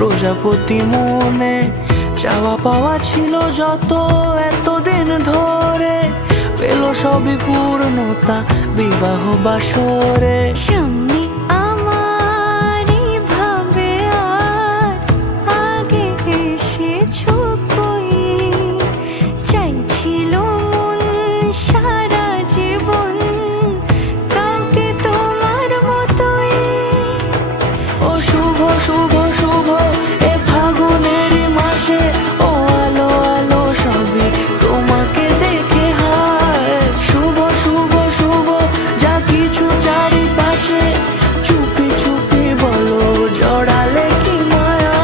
প্রজাপতি মনে চাওয়া পাওয়া ছিল যত এতদিন ধরে, পেল সবই পূর্ণতা বিবাহ বাসরে। সামনে আমারই ভাবে আর আগে এসেছো কই, চাইছিল মন সারা জীবন কাউকে তোমার মতোই। ও শুভ শুভ শুভ এ ফাগুনেরই মাসে, ও আলো আলো সবই তোমাকে দেখে হায়। শুভ শুভ শুভ যা কিছু চারিপাশে, চুপি চুপি বলো জড়ালে কি মায়া।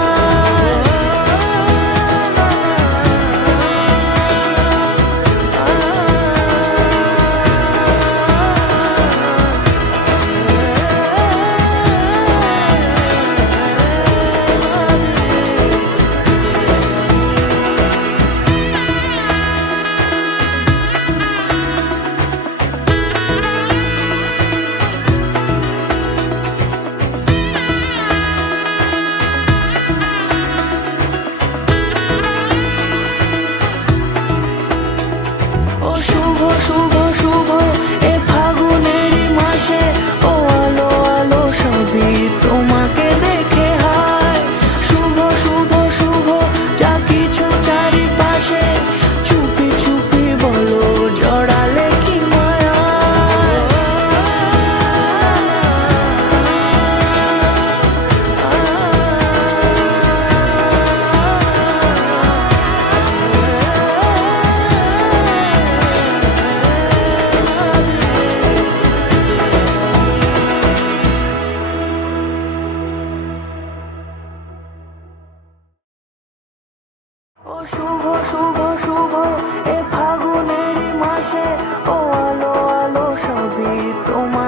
ও শুভ শুভ শুভ এ ফাগুনেরই মাসে, ও আলো আলো সবই তোমাকে দেখে হায়। শুভ শুভ শুভ যা কিছু চারিপাশে, চুপি চুপি বলো জড়ালে কি মায়া। ও শুভ শুভ শুভ এ ফাগুনেরই মাসে, ও আলো আলো সবই তোমার